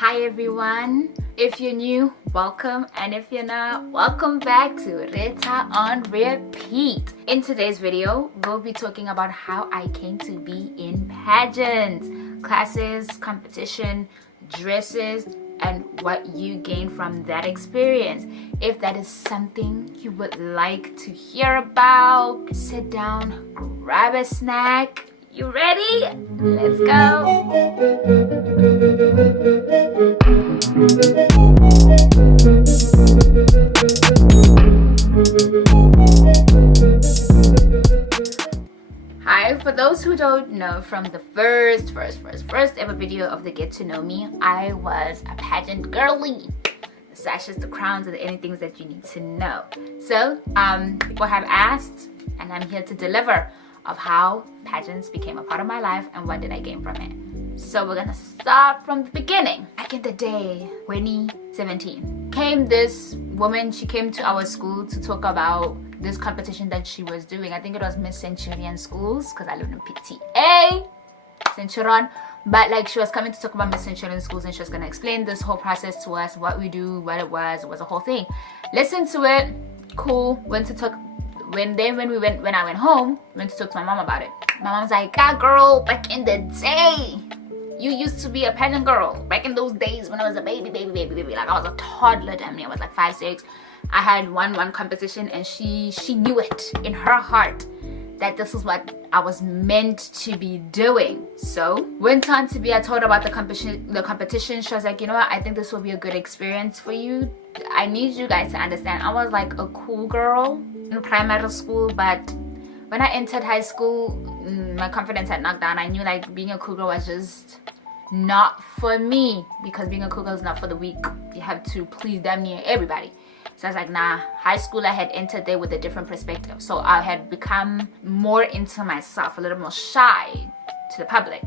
Hi everyone, if you're new, welcome, and if you're not, welcome back to Retha on repeat. In today's video, we'll be talking about how I came to be in pageants, classes, competition, dresses, and what you gain from that experience. If that is something you would like to hear about, sit down, grab a snack. You ready? Let's go. Hi, for those who don't know, from the first ever video of the Get to Know Me, I was a pageant girly. The sashes, the crowns, and the anything that you need to know. So people have asked, and I'm here to deliver of how pageants became a part of my life and what did I gain from it. So we're gonna start from the beginning. Back in the day, 2017, came this woman. She came to our school to talk about this competition that she was doing. I think it was Miss Centurion Schools, because I live in PTA Centurion, but like she was coming to talk about Miss Centurion Schools, and she was gonna explain this whole process to us, what we do, what it was a whole thing. Listen to it, cool. Went to talk. When I went home, went to talk to my mom about it. My mom's like, "That girl, back in the day, you used to be a pageant girl. Back in those days when I was a baby. Like I was a toddler, damn near. I was like 5, 6. I had won one competition, and she knew it in her heart that this is what I was meant to be doing." So went on to be. I told her about the competition. She was like, "You know what? I think this will be a good experience for you. I need you guys to understand. I was like a cool girl in primary school, but when I entered high school, my confidence had knocked down. I knew like being a cool girl was just not for me, because being a cool girl is not for the weak. You have to please damn near everybody." So I was like, nah. High school, I had entered there with a different perspective. So I had become more into myself, a little more shy to the public.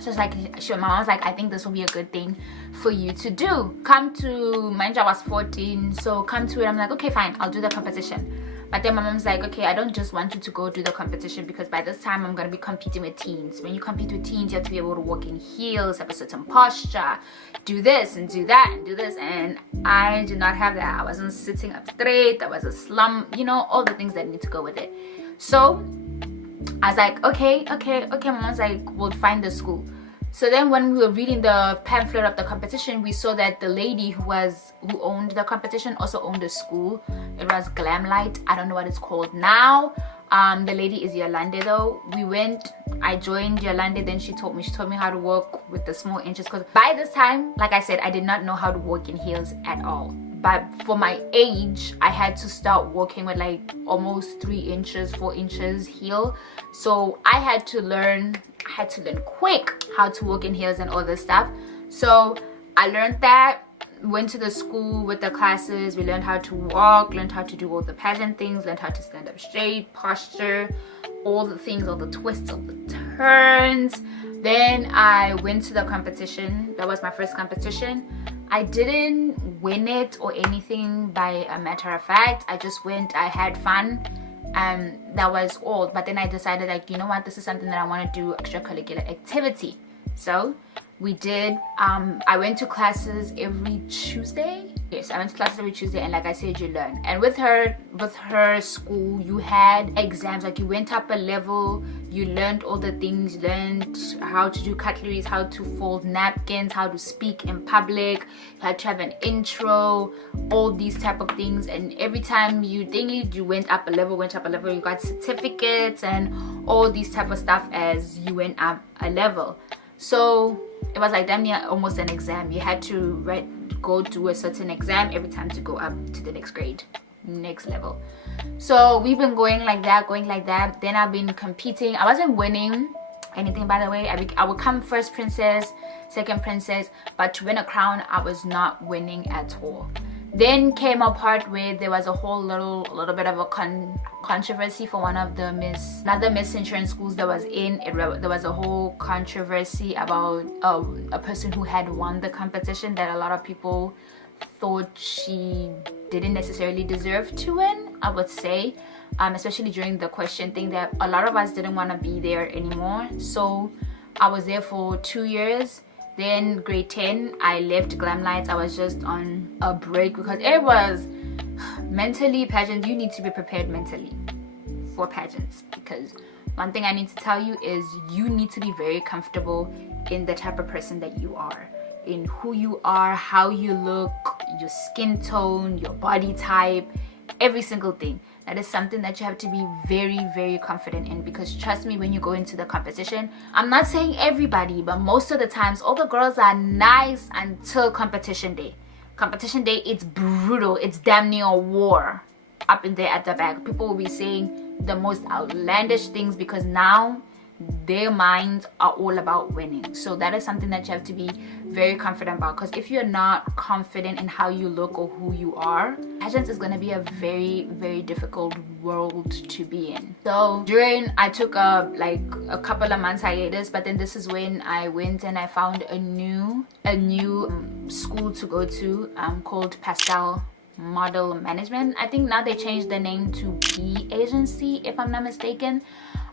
So it's like, my mom was like, "I think this will be a good thing for you to do. Come to," mind you, I was 14, so come to it. I'm like, okay, fine, I'll do the competition. But then my mom's like, "Okay, I don't just want you to go do the competition, because by this time I'm going to be competing with teens. When you compete with teens, you have to be able to walk in heels, have a certain posture, do this and do that and do this." And I did not have that. I wasn't sitting up straight. I was a slump, all the things that need to go with it. So I was like, okay. My mom's like, "We'll find the school." So then when we were reading the pamphlet of the competition, we saw that the lady who owned the competition also owned a school. It was Glamlight. I don't know what it's called now. The lady is Yolande though. We went, I joined Yolande, then she taught me how to walk with the small inches, because by this time, like I said, I did not know how to walk in heels at all. But for my age, I had to start walking with like almost 3 inches, 4 inches heel. So I had to learn quick how to walk in heels and all this stuff. So I learned that, went to the school with the classes. We learned how to walk, learned how to do all the pageant things, learned how to stand up straight, posture, all the things, all the twists, all the turns. Then I went to the competition. That was my first competition. I didn't win it or anything, by a matter of fact. I just went, I had fun, and that was all. But then I decided, like, you know what, this is something that I want to do, extracurricular activity. So we did. I went to classes every Tuesday. Yes, I went to classes every Tuesday, and like I said, you learn. And with her school, you had exams. Like, you went up a level, you learned all the things, learned how to do cutleries, how to fold napkins, how to speak in public, you had to have an intro, all these type of things. And every time you went up a level, you got certificates and all these type of stuff as you went up a level. So it was like damn near almost an exam. You had to go do a certain exam every time to go up to the next grade, next level. So we've been going like that. Then I've been competing. I wasn't winning anything, by the way. I would come first princess, second princess, but to win a crown, I was not winning at all. Then came a part where there was a whole little bit of a controversy for one of the another Miss Centurion schools that was in. There was a whole controversy about a person who had won the competition that a lot of people thought she didn't necessarily deserve to win, I would say. Especially during the question thing, that a lot of us didn't want to be there anymore. So I was there for 2 years. Then grade 10, I left Glam Lights. I was just on a break because it was mentally pageant. You need to be prepared mentally for pageants, because one thing I need to tell you is you need to be very comfortable in the type of person that you are, in who you are, how you look, your skin tone, your body type, every single thing. That is something that you have to be very, very confident in, because trust me, when you go into the competition, I'm not saying everybody, but most of the times all the girls are nice until competition day. Competition day, it's brutal. It's damn near a war up in there at the back. People will be saying the most outlandish things because now their minds are all about winning. So that is something that you have to be very confident about, because if you're not confident in how you look or who you are, pageants is going to be a very, very difficult world to be in. So I took a couple of months hiatus, but then this is when I went and I found a new school to go to called Pastel Model Management. I think now they changed the name to P Agency, if I'm not mistaken.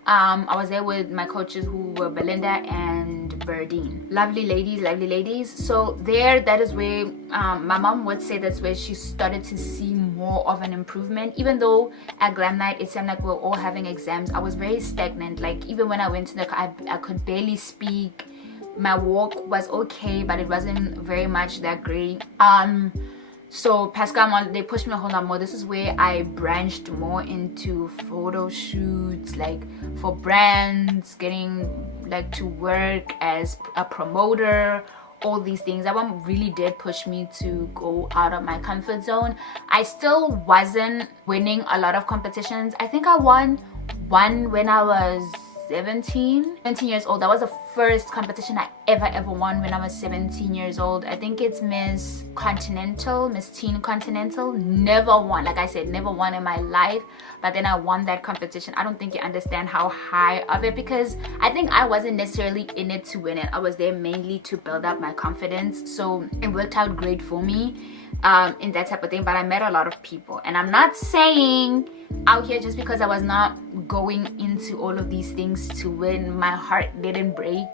I was there with my coaches who were Belinda and Berdine. Lovely ladies. So that is where my mom would say that's where she started to see more of an improvement. Even though at Glam Night it seemed like we were all having exams, I was very stagnant. Like even when I went to I could barely speak. My walk was okay, but it wasn't very much that great. So Pascal, they pushed me a whole lot more. This is where I branched more into photo shoots, like for brands, getting like to work as a promoter, all these things. That one really did push me to go out of my comfort zone. I still wasn't winning a lot of competitions. I think I won one when I was 17 years old. That was the first competition I ever won when I was 17 years old. I think it's Miss Teen Continental. Never won, like I said, never won in my life, but then I won that competition. I don't think you understand how high of it, because I think I wasn't necessarily in it to win it. I was there mainly to build up my confidence, so it worked out great for me in that type of thing. But I met a lot of people, and I'm not saying out here just because I was not going into all of these things to win, my heart didn't break,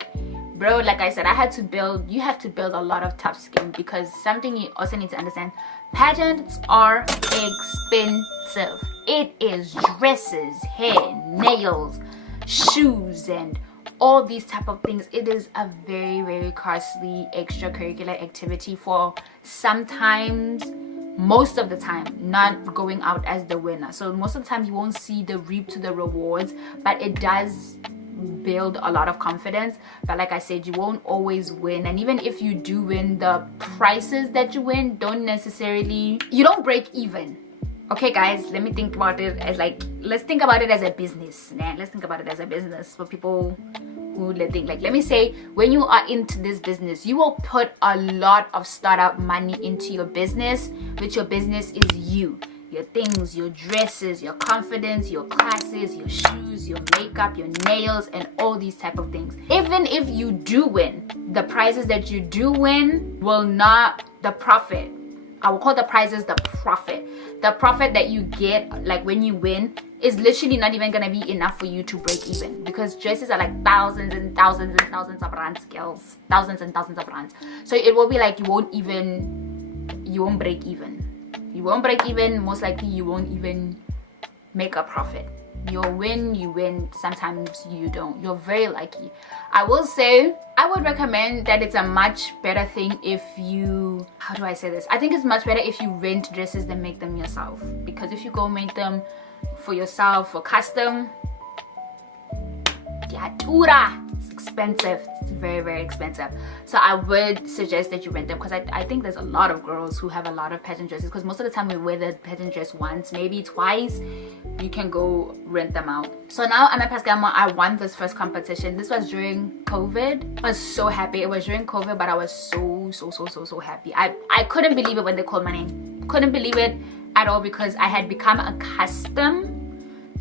bro. Like I said, you have to build a lot of tough skin, because something you also need to understand, pageants are expensive. It is dresses, hair, nails, shoes, and all these type of things. It is a very, very costly extracurricular activity for sometimes, most of the time, not going out as the winner. So most of the time you won't see the reap to the rewards, but it does build a lot of confidence. But like I said, you won't always win, and even if you do win, the prices that you win you don't break even. Okay guys, let me think about it as let's think about it as a business, man. Let's think about it as a business for people who think, like, let me say, when you are into this business, you will put a lot of startup money into your business, which your business is your things, your dresses, your confidence, your classes, your shoes, your makeup, your nails, and all these type of things. Even if you do win, the prizes that you do win will not, the profit, I will call the prizes the profit. The profit that you get, like when you win, is literally not even gonna be enough for you to break even, because dresses are like thousands and thousands and thousands of rands, girls. Thousands and thousands of rands. So it will be like you won't break even. You won't break even. Most likely you won't even make a profit. You'll win, you win, sometimes you don't. You're very lucky. I will say, I would recommend that it's a much better thing if you, how do I say this? I think it's much better if you rent dresses than make them yourself. Because if you go make them for yourself, for custom, it's expensive. It's very, very expensive. So I would suggest that you rent them, because I think there's a lot of girls who have a lot of pageant dresses, because most of the time we wear the pageant dress once, maybe twice. You can go rent them out. So now I'm at Pascal. I won this first competition. This was during COVID. I was so happy. It was during COVID, but I was so happy. I couldn't believe it when they called my name. Couldn't believe it at all, because I had become accustomed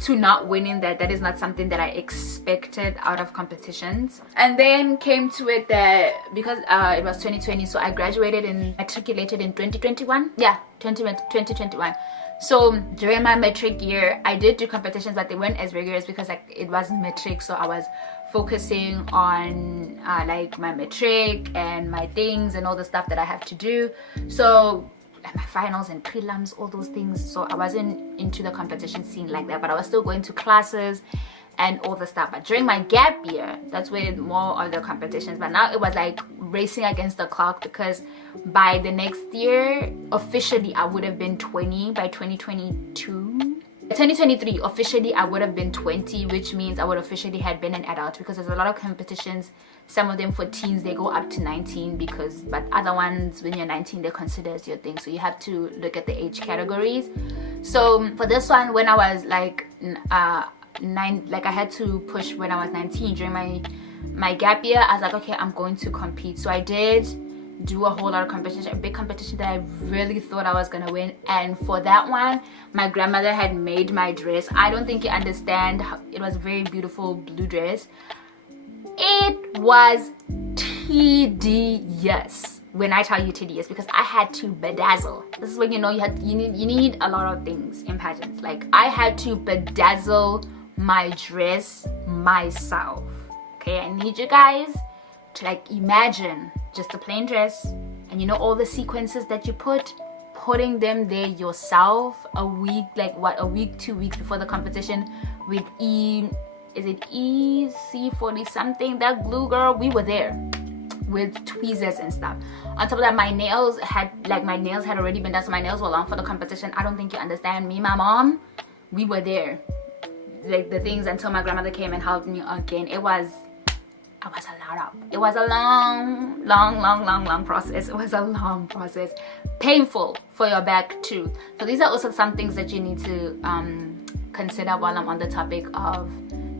to not winning. That is not something that I expected out of competitions. And then came to it that because it was 2020, so I graduated and matriculated in 2021. Yeah, 2021. So during my metric year, I did do competitions, but they weren't as rigorous because like it was metric, so I was focusing on like my matric and my things and all the stuff that I have to do. So my finals and prelims, all those things. So I wasn't into the competition scene like that, but I was still going to classes and all the stuff. But during my gap year, that's when more of the competitions. But now it was like racing against the clock, because by the next year, officially I would have been 20 by 2023 officially I would have been 20, which means I would officially had been an adult, because there's a lot of competitions, some of them for teens they go up to 19, but other ones when you're 19 they consider as your thing, so you have to look at the age categories. So for this one, when I was like I had to push when I was 19 during my gap year. I was like, okay, I'm going to compete. So I did do a whole lot of competition, a big competition that I really thought I was gonna win. And for that one, my grandmother had made my dress. I don't think you understand how, it was a very beautiful blue dress. It was tedious. When I tell you tedious, because I had to bedazzle. This is when you know you need a lot of things in pageants. Like, I had to bedazzle my dress myself. Okay, I need you guys to like imagine just a plain dress, and you know all the sequences that you putting them there yourself a week, like what, a week, 2 weeks before the competition, with C40 something, that glue girl, we were there with tweezers and stuff. On top of that, my nails had already been done, so my nails were long for the competition. I don't think you understand. Me, my mom, we were there, like the things, until my grandmother came and helped me again. It was a long process. It was a long process, painful for your back too. So these are also some things that you need to consider while I'm on the topic of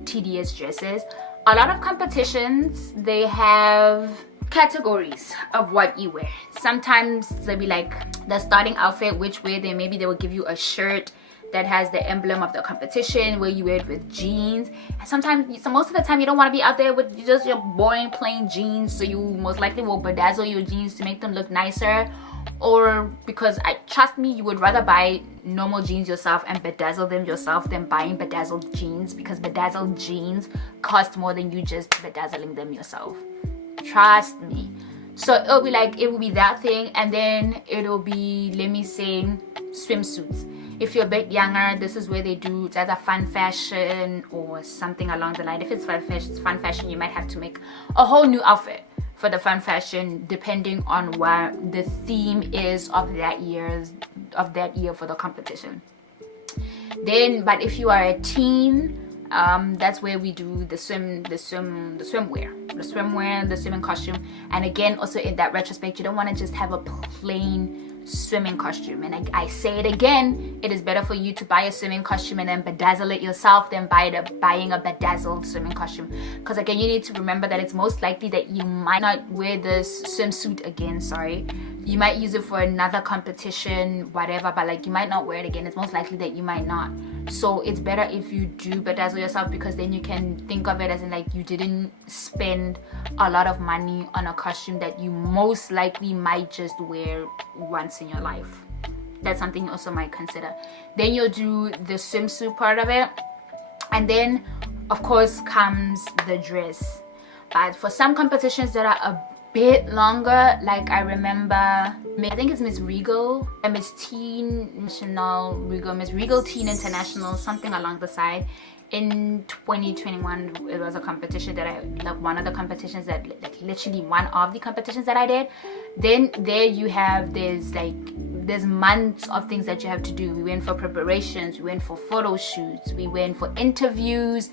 tedious dresses. A lot of competitions, they have categories of what you wear. Sometimes they'll be like the starting outfit, which way maybe they will give you a shirt that has the emblem of the competition, where you wear it with jeans. And sometimes, so most of the time, you don't want to be out there with just your boring plain jeans, so you most likely will bedazzle your jeans to make them look nicer. Or because trust me, you would rather buy normal jeans yourself and bedazzle them yourself than buying bedazzled jeans, because bedazzled jeans cost more than you just bedazzling them yourself. Trust me. So it will be that thing, and then it'll be, let me say, swimsuits. If you're a bit younger, this is where they do, it's either fun fashion or something along the line. If it's fun fashion, you might have to make a whole new outfit for the fun fashion, depending on what the theme is of that year for the competition. Then, but if you are a teen, that's where we do the swimwear, the swimming costume. And again, also in that retrospect, you don't want to just have a plain swimming costume. And I say it again, it is better for you to buy a swimming costume and then bedazzle it yourself than buying a bedazzled swimming costume. Because again, you need to remember that it's most likely that you might not wear this swimsuit again. You might use it for another competition, whatever, but like you might not wear it again. It's most likely that you might not. So it's better if you do bedazzle yourself, because then you can think of it as in like you didn't spend a lot of money on a costume that you most likely might just wear once in your life. That's something you also might consider. Then you'll do the swimsuit part of it, and then of course comes the dress. But for some competitions that are a bit longer, like I remember, I think it's Miss Regal and Miss Teen National Regal, Miss Regal Teen International, something along the side. In 2021, it was a competition that one of the competitions that I did. Then there you have, there's months of things that you have to do. We went for preparations, we went for photo shoots, we went for interviews,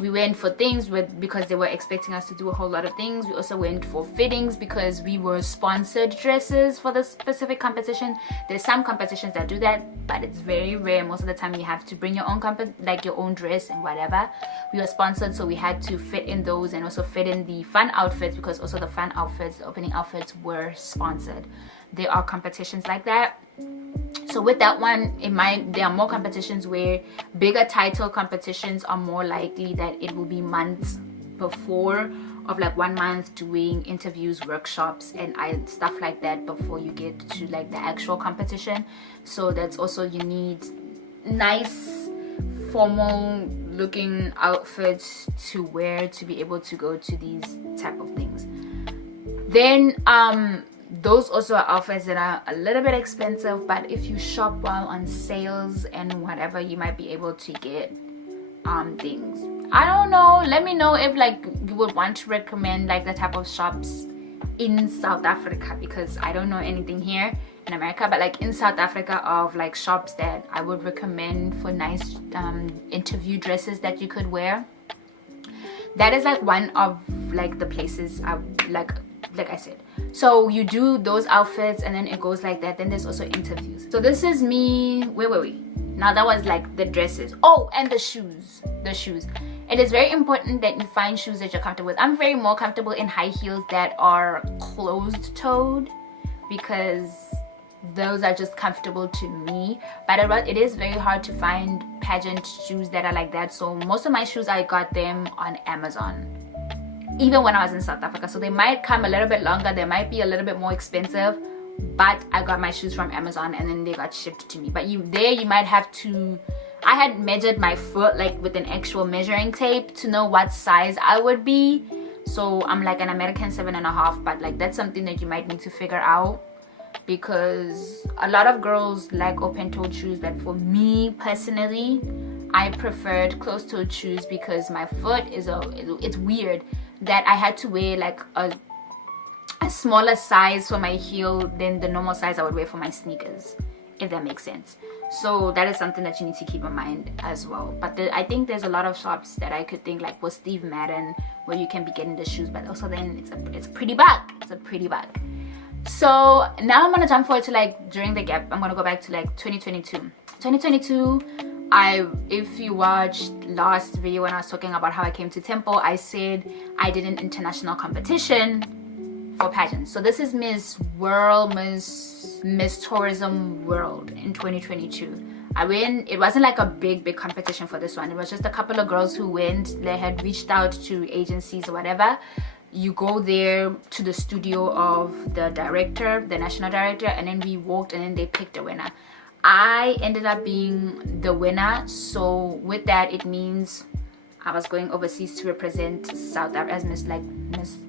we went for things because they were expecting us to do a whole lot of things. We also went for fittings because we were sponsored dresses for the specific competition. There's some competitions that do that, but it's very rare. Most of the time you have to bring your own your own dress and whatever. We were sponsored, so we had to fit in those and also fit in the fun outfits, because also the fun outfits, the opening outfits, were sponsored. There are competitions like that. So with that one, there are more competitions where bigger title competitions are more likely that it will be months before, of like 1 month, doing interviews, workshops, and stuff like that before you get to like the actual competition. So that's also, you need nice formal looking outfits to wear to be able to go to these type of things. Then those also are outfits that are a little bit expensive, but if you shop while on sales and whatever, you might be able to get things. I don't know, let me know if like you would want to recommend like the type of shops in South Africa, because I don't know anything here in America, but like in South Africa of like shops that I would recommend for nice interview dresses that you could wear. That is like one of like the places I like I said. So you do those outfits and then it goes like that. Then there's also interviews. So this is me. Wait. Now that was like the dresses. Oh, and the shoes. It is very important that you find shoes that you're comfortable with. I'm very more comfortable in high heels that are closed-toed because those are just comfortable to me. But it is very hard to find pageant shoes that are like that. So most of my shoes, I got them on Amazon, even when I was in South Africa. So they might come a little bit longer, they might be a little bit more expensive, but I got my shoes from Amazon and then they got shipped to me. But you might have to, I had measured my foot like with an actual measuring tape to know what size I would be. So I'm like an American 7.5, but like that's something that you might need to figure out, because a lot of girls like open-toed shoes, but for me personally, I preferred closed-toed shoes because my foot is it's weird that I had to wear like a smaller size for my heel than the normal size I would wear for my sneakers, if that makes sense. So that is something that you need to keep in mind as well. But I think there's a lot of shops that I could think like with Steve Madden where you can be getting the shoes, but also then it's a pretty bag. It's a pretty bag. So now I'm gonna jump forward to like during the gap. I'm gonna go back to like 2022. If you watched last video when I was talking about how I came to Temple, I said I did an international competition for pageants. So this is Miss Tourism World in 2022. I win. It wasn't like a big competition for this one. It was just a couple of girls who went. They had reached out to agencies or whatever. You go there to the studio of the director, the national director, and then we walked and then they picked a winner. I ended up being the winner. So with that, it means I was going overseas to represent South Africa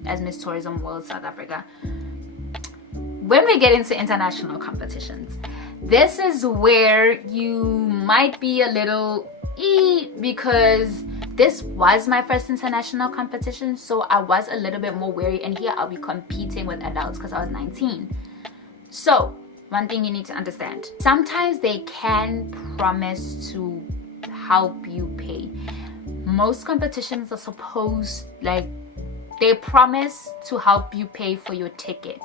as Miss Tourism World South Africa. When we get into international competitions, this is where you might be a little because this was my first international competition, so I was a little bit more wary, and here I'll be competing with adults because I was 19. So one thing you need to understand, sometimes they can promise to help you pay. Most competitions are supposed, like, they promise to help you pay for your ticket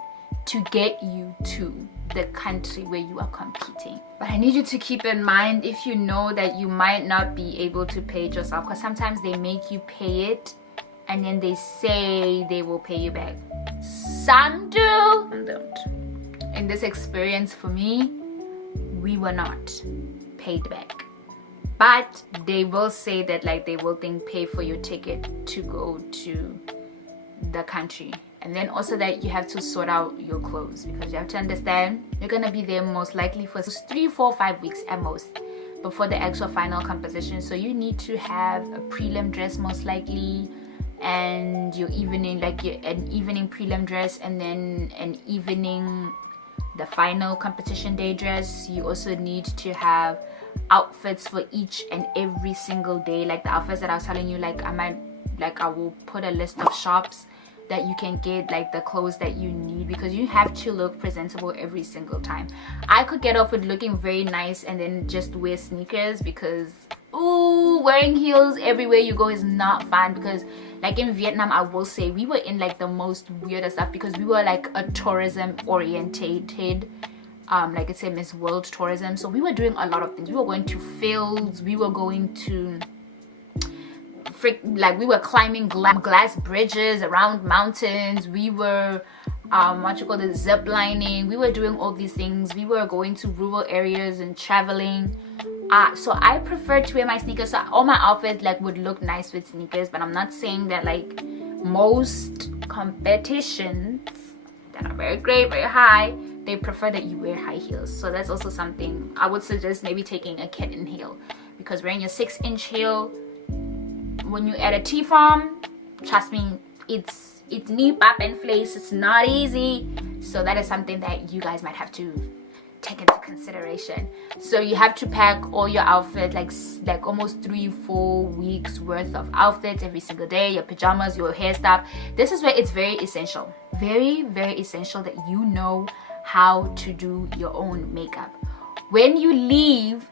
to get you to the country where you are competing. But I need you to keep in mind, if you know that you might not be able to pay it yourself, because sometimes they make you pay it and then they say they will pay you back. Some do, some don't. In this experience for me, we were not paid back, but they will say that like they will pay for your ticket to go to the country. And then also that you have to sort out your clothes, because you have to understand you're gonna be there most likely for 3, 4, 5 weeks at most before the actual final competition. So you need to have a prelim dress most likely, and your evening, like an evening prelim dress, and then an evening the final competition day dress. You also need to have outfits for each and every single day, like the outfits that I was telling you. Like I will put a list of shops that you can get like the clothes that you need, because you have to look presentable every single time. I could get off with looking very nice and then just wear sneakers, because wearing heels everywhere you go is not fun. Because like in Vietnam, I will say we were in like the most weirdest stuff, because we were like a tourism orientated like it said, Miss World Tourism. So we were doing a lot of things. We were going to fields, we were going to we were climbing glass bridges around mountains, we were zip lining, we were doing all these things, we were going to rural areas and traveling. So I prefer to wear my sneakers, so all my outfits like would look nice with sneakers. But I'm not saying that like most competitions that are very great, very high, they prefer that you wear high heels. So that's also something I would suggest, maybe taking a kitten heel, because wearing your 6-inch heel when you're at a tea farm, trust me, it's knee up and place. It's not easy. So that is something that you guys might have to take into consideration. So you have to pack all your outfits, like almost 3-4 weeks worth of outfits every single day, your pajamas, your hair stuff. This is where it's very essential, very, very essential that you know how to do your own makeup. When you leave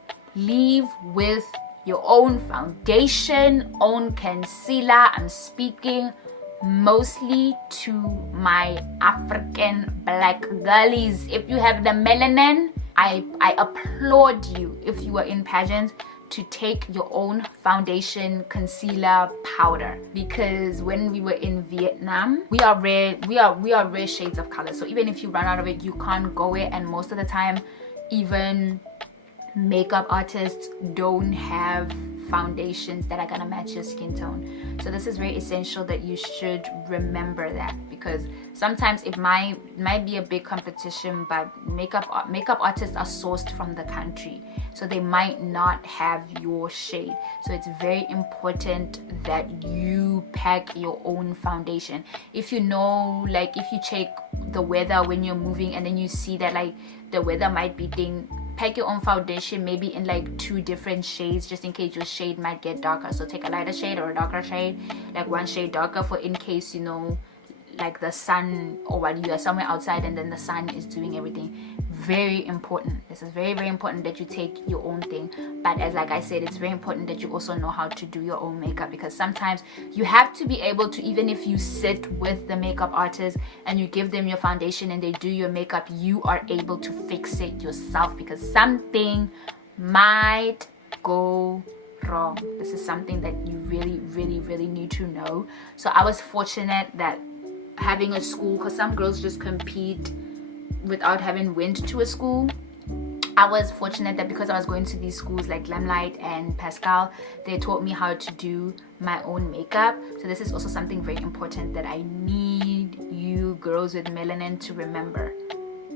with your own foundation, own concealer. I'm speaking mostly to my African black girlies. If you have the melanin, I applaud you, if you are in pageants, to take your own foundation, concealer, powder, because when we were in Vietnam, we are rare shades of color. So even if you run out of it, you can't go it. And most of the time, even makeup artists don't have foundations that are gonna match your skin tone. So this is very essential that you should remember that, because sometimes it might be a big competition, but makeup artists are sourced from the country, so they might not have your shade. So it's very important that you pack your own foundation. If you know, like if you check the weather when you're moving and then you see that like the weather might be thing, pack your own foundation, maybe in like 2 different shades, just in case your shade might get darker. So take a lighter shade or a darker shade, like 1 shade darker, for in case, you know, like the sun, or while you are somewhere outside and then the sun is doing everything. Very important. This is very, very important that you take your own thing. But as like I said, it's very important that you also know how to do your own makeup, because sometimes you have to be able to, even if you sit with the makeup artist and you give them your foundation and they do your makeup, you are able to fix it yourself, because something might go wrong. This is something that you really, really, really need to know. So I was fortunate that having a school, because some girls just compete without having went to a school. I was fortunate that because I was going to these schools like Limelight and Pascal, they taught me how to do my own makeup. So this is also something very important that I need you girls with melanin to remember.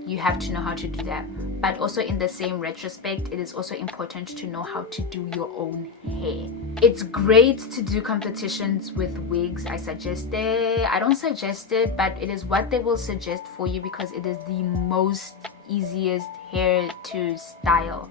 You have to know how to do that. But also in the same retrospect, it is also important to know how to do your own hair. It's great to do competitions with wigs. I don't suggest it, but it is what they will suggest for you, because it is the most easiest hair to style.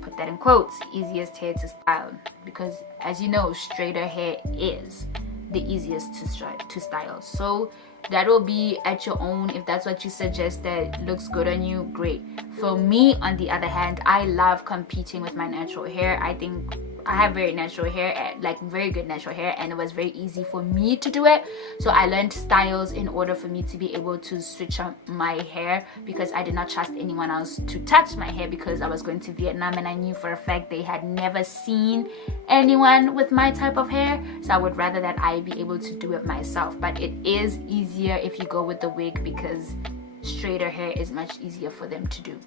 Put that in quotes, easiest hair to style, because as you know, straighter hair is the easiest to style. So that will be at your own. If that's what you suggest that looks good on you, great. For me, on the other hand, I love competing with my natural hair. I think I have very natural hair, like very good natural hair, and it was very easy for me to do it. So I learned styles in order for me to be able to switch up my hair, because I did not trust anyone else to touch my hair, because I was going to Vietnam and I knew for a fact they had never seen anyone with my type of hair. So I would rather that I be able to do it myself. But it is easier if you go with the wig, because straighter hair is much easier for them to do.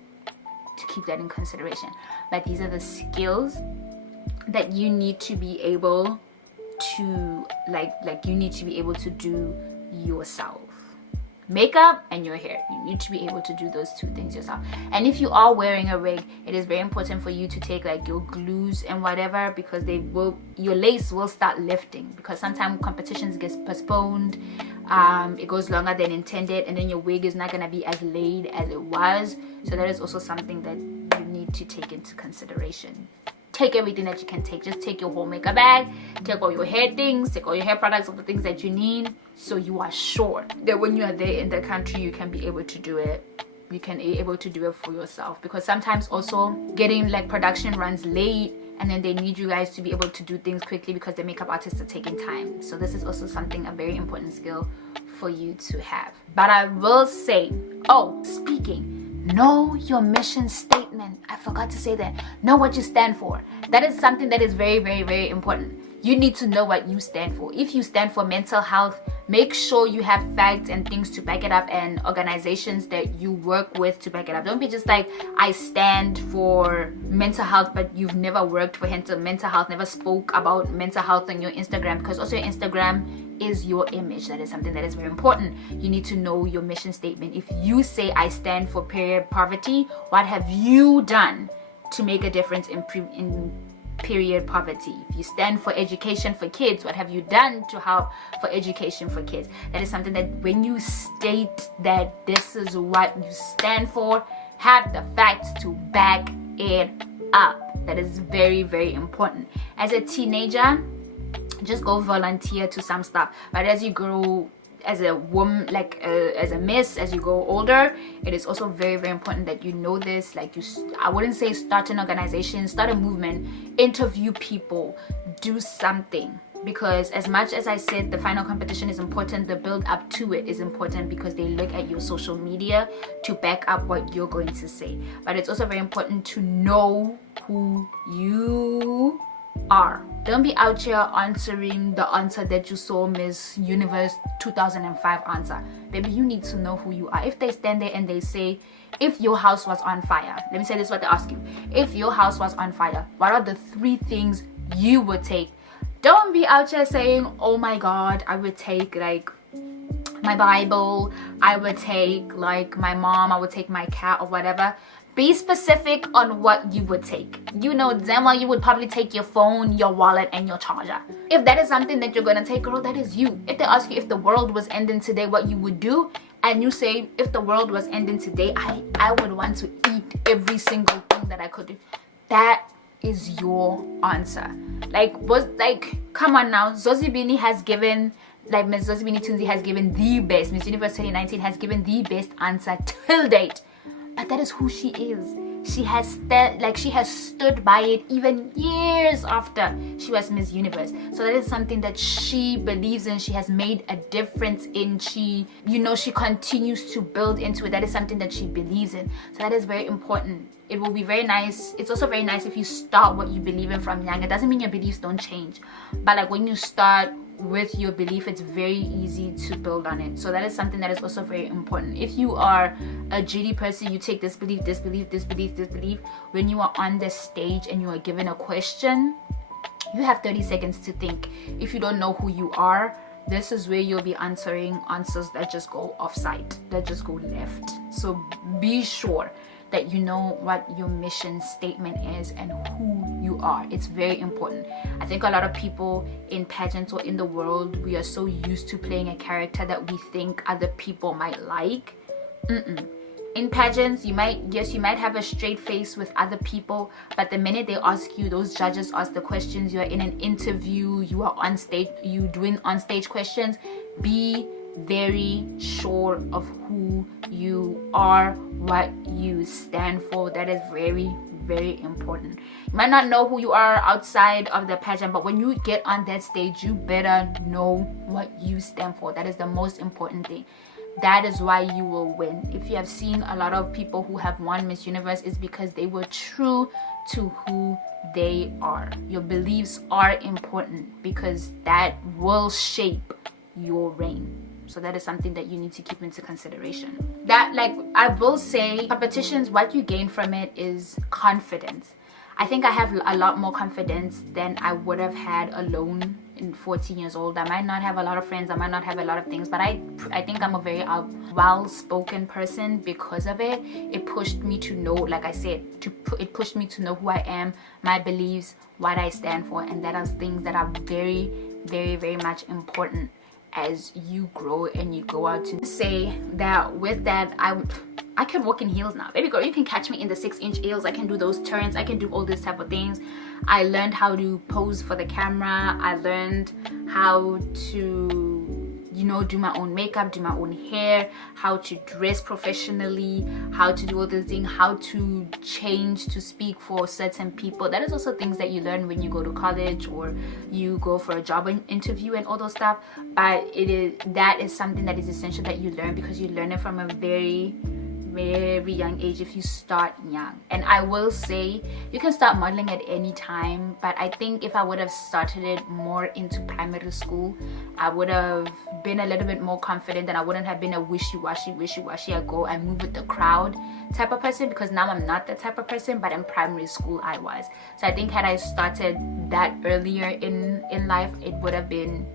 To keep that in consideration. But these are the skills that you need to be able to you need to be able to do yourself. Makeup and your hair, you need to be able to do those 2 things yourself. And if you are wearing a wig, it is very important for you to take like your glues and whatever, because your lace will start lifting, because sometimes competitions get postponed, it goes longer than intended, and then your wig is not going to be as laid as it was. So that is also something that you need to take into consideration. Take everything that you can take. Just take your whole makeup bag, take all your hair things, take all your hair products, all the things that you need, so you are sure that when you are there in the country, you can be able to do it. You can be able to do it for yourself, because sometimes also getting like production runs late, and then they need you guys to be able to do things quickly because the makeup artists are taking time. So this is also something, a very important skill for you to have. But I will say, know your mission statement. I forgot to say that. Know what you stand for. That is something that is very, very, very important. You need to know what you stand for. If you stand for mental health, make sure you have facts and things to back it up, and organizations that you work with to back it up. Don't be just like, I stand for mental health, but you've never worked for mental health, never spoke about mental health on your Instagram, because also your Instagram is your image. That is something that is very important. You need to know your mission statement. If you say, I stand for period poverty, what have you done to make a difference in period poverty. If you stand for education for kids, what have you done to help for education for kids? That is something that when you state that this is what you stand for, have the facts to back it up. That is very, very important. As a teenager, just go volunteer to some stuff, but as you grow as a woman, like as a miss, as you grow older, it is also very, very important that you know this. Like, I wouldn't say start an organization, start a movement, interview people, do something. Because as much as I said the final competition is important, the build up to it is important, because they look at your social media to back up what you're going to say. But it's also very important to know who you are. Don't be out here answering the answer that you saw Miss Universe 2005 answer. Baby, you need to know who you are. If they stand there and they say, if your house was on fire, let me say this, what they ask you. If your house was on fire, what are the 3 things you would take? Don't be out here saying, oh my God, I would take like my Bible, I would take like my mom, I would take my cat or whatever. Be specific on what you would take. You know damn well you would probably take your phone, your wallet, and your charger. If that is something that you're gonna take, girl, that is you. If they ask you if the world was ending today, what you would do, and you say, if the world was ending today, I would want to eat every single thing that I could do. That is your answer. Come on now. Zozibini has given, like Miss Zozibini Tunzi has given the best. Miss Universe 2019 has given the best answer till date. But that is who she is. She has stood by it even years after she was Miss Universe. So that is something that she believes in. She has made a difference in. She continues to build into it. That is something that she believes in. So that is very important. It will be very nice. It's also very nice if you start what you believe in from young. It doesn't mean your beliefs don't change, but like when you start with your belief, it's very easy to build on it. So that is something that is also very important. If you are a GD person, you take this belief, this belief, this belief, this belief. When you are on the stage and you are given a question, you have 30 seconds to think. If you don't know who you are, this is where you'll be answering answers that just go offside, that just go left. So be sure that you know what your mission statement is and who you are. It's very important. I think a lot of people in pageants or in the world, we are so used to playing a character that we think other people might like. In pageants, you might have a straight face with other people, but the minute they ask you, those judges ask the questions, you're in an interview, you are on stage, you doing on stage questions, be very sure of who you are, what you stand for. That is very, very important. You might not know who you are outside of the pageant, but when you get on that stage, you better know what you stand for. That is the most important thing. That is why you will win. If you have seen a lot of people who have won Miss Universe, it's because they were true to who they are. Your beliefs are important because that will shape your reign. So that is something that you need to keep into consideration. That, like, I will say, competitions, what you gain from it is confidence. I think I have a lot more confidence than I would have had alone in 14 years old. I might not have a lot of friends, I might not have a lot of things, but I think I'm a very well-spoken person because of it. It pushed me to know, like I said, it pushed me to know who I am, my beliefs, what I stand for, and that are things that are very, very, very much important as you grow and you go out. To say that with that, I can walk in heels now. Baby girl, you can catch me in the 6-inch heels. I can do those turns, I can do all this type of things. I learned how to pose for the camera. I learned how to, do my own makeup, do my own hair, how to dress professionally, how to do all these things, how to change to speak for certain people. That is also things that you learn when you go to college or you go for a job interview and all those stuff. But that is something that is essential that you learn, because you learn it from a very, very young age if you start young. And I will say you can start modeling at any time, but I think if I would have started it more into primary school, I would have been a little bit more confident, and I wouldn't have been a wishy-washy I go and move with the crowd type of person, because now I'm not that type of person, but in primary school I was. So I think had I started that earlier in life, it would have been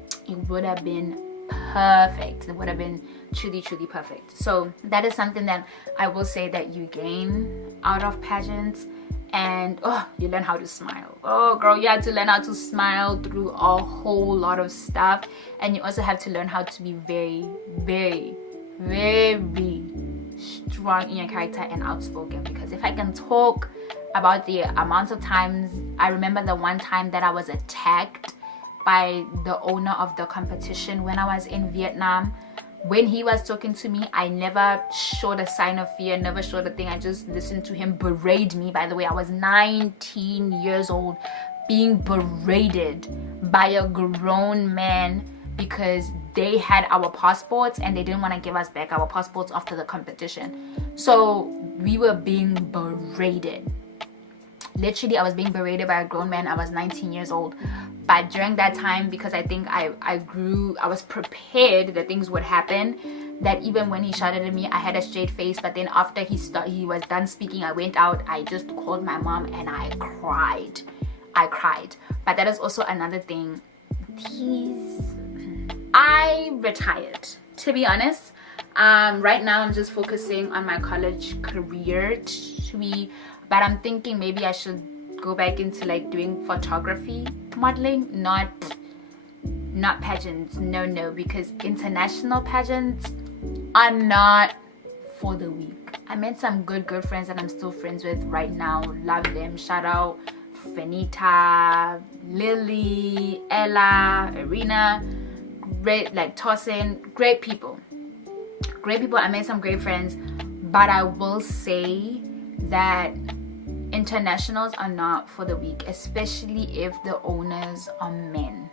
perfect. It would have been truly perfect. So that is something that I will say that you gain out of pageants. and oh, you learn how to smile. Oh girl, you have to learn how to smile through a whole lot of stuff, and you also have to learn how to be very, very, very strong in your character and outspoken. Because if I can talk about the amount of times, I remember the one time that I was attacked by the owner of the competition when I was in Vietnam. When he was talking to me, I never showed a sign of fear, never showed a thing. I just listened to him berate me. By the way, I was 19 years old being berated by a grown man because they had our passports and they didn't want to give us back our passports after the competition. So we were being berated. Literally, I was being berated by a grown man. I was 19 years old. But during that time, because I think I was prepared that things would happen, that even when he shouted at me, I had a straight face. But then after he was done speaking, I went out, I just called my mom and I cried. But that is also another thing. I retired, to be honest. Right now I'm just focusing on my college career, but I'm thinking maybe I should go back into like doing photography, modeling, not pageants. No, because international pageants are not for the weak. I met some good friends that I'm still friends with right now. Love them. Shout out Fenita, Lily, Ella, Irina, great, like Tosin, great people. I made some great friends, but I will say that internationals are not for the weak, especially if the owners are men.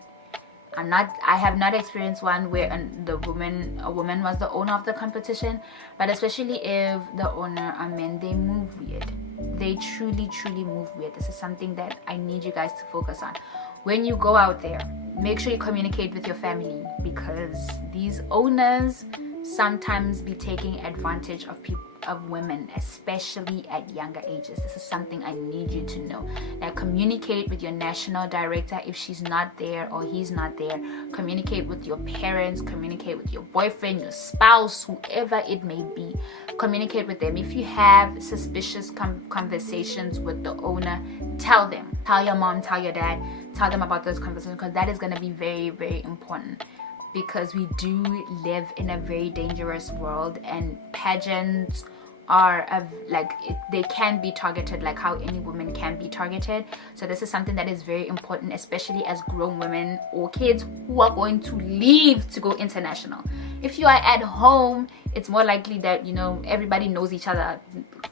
I have not experienced one where a woman was the owner of the competition, but especially if the owner are men, they move weird. They truly move weird. This is something that I need you guys to focus on. When you go out there, make sure you communicate with your family, because these owners sometimes be taking advantage of women, especially at younger ages. This is something I need you to know. Now, communicate with your national director if she's not there or he's not there. Communicate with your parents, communicate with your boyfriend, your spouse, whoever it may be. Communicate with them. If you have suspicious conversations with the owner, tell them. Tell your mom, tell your dad, tell them about those conversations, because that is going to be very, very important. Because we do live in a very dangerous world, and pageants are they can be targeted like how any woman can be targeted. So this is something that is very important, especially as grown women or kids who are going to leave to go international. If you are at home, it's more likely that, you know, everybody knows each other.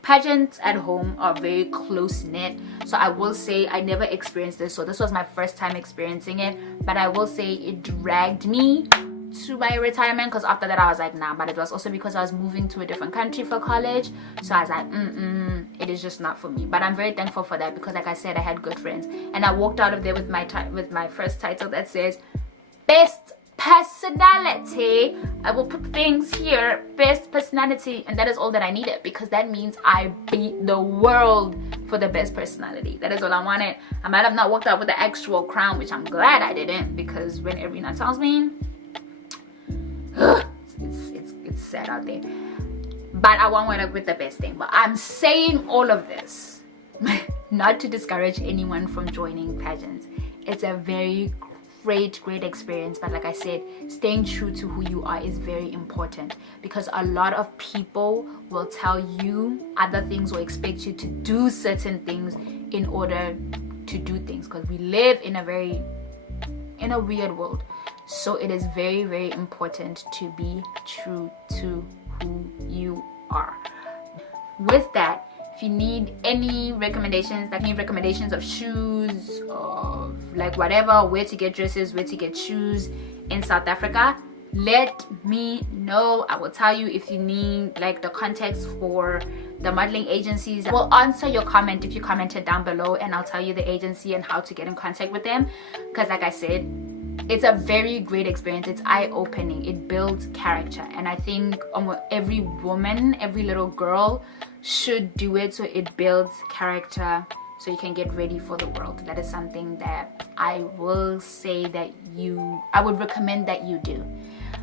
Pageants at home are very close-knit. So I will say I never experienced this, so this was my first time experiencing it. But I will say it dragged me to my retirement, because after that I was like, nah. But it was also because I was moving to a different country for college, so I was like, it is just not for me. But I'm very thankful for that, because like I said, I had good friends, and I walked out of there with my first title that says best personality. I will put things here, best personality, and that is all that I needed, because that means I beat the world for the best personality. That is all I wanted. I might have not walked out with the actual crown, which I'm glad I didn't, because when Irina tells me, it's sad out there. But I won't end up with the best thing. But I'm saying all of this not to discourage anyone from joining pageants. It's a very great experience, but like I said, staying true to who you are is very important, because a lot of people will tell you other things or expect you to do certain things in order to do things, because we live in a weird world. So it is very important to be true to who you are. With that, if you need any recommendations, of shoes, of like whatever, where to get dresses, where to get shoes in South Africa, let me know. I will tell you. If you need like the context for the modeling agencies, I will answer your comment if you commented down below, and I'll tell you the agency and how to get in contact with them, because like I said, it's a very great experience. It's eye-opening. It builds character, and I think every woman, every little girl should do it, so it builds character, so you can get ready for the world. That is something that I will say that I would recommend that you do.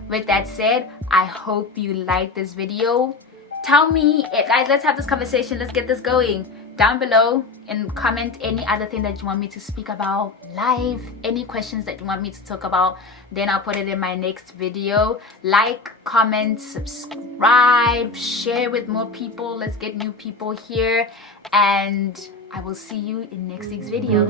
With that said, I hope you liked this video. Tell me, guys, let's have this conversation. Let's get this going. down below and comment any other thing that you want me to speak about live, any questions that you want me to talk about, then I'll put it in my next video. Like, comment, subscribe, share with more people. Let's get new people here, and I will see you in next week's video.